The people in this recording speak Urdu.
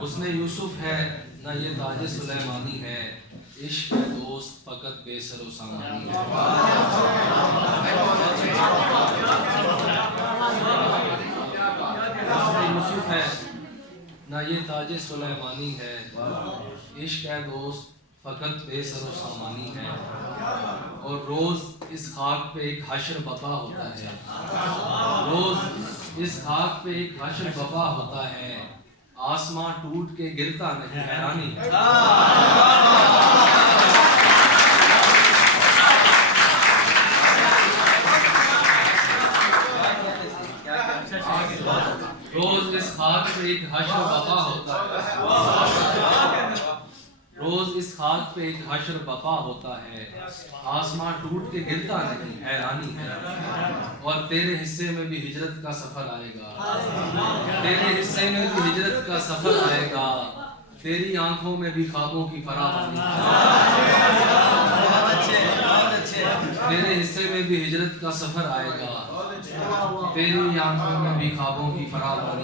اس نے یوسف ہے نہ یہ تاج سلیمانی ہے، عشق ہے دوست فقط بے سر و سامانی ہے۔ اس نے یوسف ہے نہ یہ تاج سلیمانی ہے، عشق ہے دوست فقط بے سر و سامانی ہے۔ اور روز اس خاک پہ ایک حشر بپا ہوتا ہے، روز اس خاک پہ ایک حشر بپا ہوتا ہے، آسماں ٹوٹ کے گرتا نہیں حیرانی ہے۔ روز اس خاک پہ ایک حشر بپا ہوتا ہے، روز اس خاک پہ ایک حشر بپا ہوتا ہے، آسماں ٹوٹ کے گرتا نہیں حیرانی ہے۔ اور تیرے حصے میں بھی ہجرت کا سفر آئے گا، تیرے حصے میں بھی ہجرت کا سفر آئے گا، تیری آنکھوں میں بھی خوابوں کی فراوانی ہے۔ تیرے حصے میں بھی ہجرت کا سفر آئے گا، تیری آنکھوں میں بھی خوابوں کی فراوانی